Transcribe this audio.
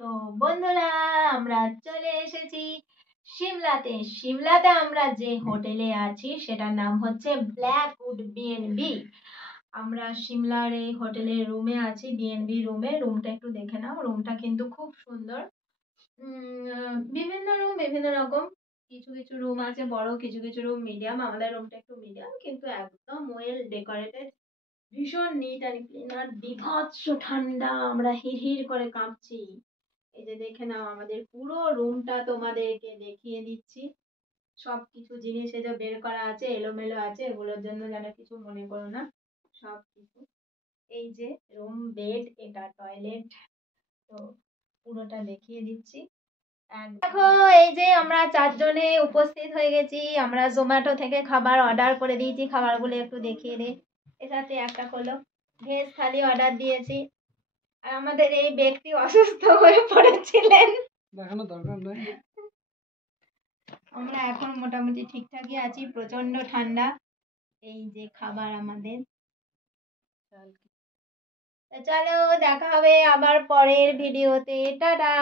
তো বন্ধুরা, আমরা চলে এসেছি সিমলাতে। সিমলাতে আমরা যে হোটেলে আছি সেটার নাম হচ্ছে ব্ল্যাকউড বিএনবি। আমরা সিমলার এই হোটেলের রুমে আছি, বিএনবি রুমে। রুমটা একটু দেখে নাও, রুমটা কিন্তু খুব সুন্দর। বিভিন্ন রুম বিভিন্ন রকম, কিছু কিছু রুম আছে বড়, কিছু কিছু রুম মিডিয়াম। আমাদের রুমটা একটু মিডিয়াম, কিন্তু একদম ওয়েল ডেকোরেটেড, ভীষণ নিট অ্যান্ড ক্লিন। আর বীভৎস ঠান্ডা, আমরা হিড়হিড় করে কাঁপছি। এই যে দেখে নাও, আমাদের পুরো রুমটা তোমাদেরকে দেখিয়ে দিচ্ছি। সব কিছু জিনিস এই যে বের করা আছে, এলোমেলো আছে, এগুলোর জন্য যেন কিছু মনে করো না। সব কিছু, এই যে রুম, বেড, এটা টয়লেট, তো পুরোটা দেখিয়ে দিচ্ছি। দেখো, এই যে আমরা চারজনে উপস্থিত হয়ে গেছি। আমরা জোম্যাটো থেকে খাবার অর্ডার করে দিয়েছি। খাবারগুলো একটু দেখিয়ে দে। এটাতে একটা হলো ভেজ থালি অর্ডার দিয়েছি। আর আমাদের এই ব্যক্তি অসুস্থ হয়ে পড়েছিলেন, দেখানোর দরকার নেই। আমরা এখন মোটামুটি ঠিকঠাকই আছি, প্রচন্ড ঠান্ডা। এই যে খাবার আমাদের। তো চলো, দেখা হবে আবার পরের ভিডিওতে। টাটা।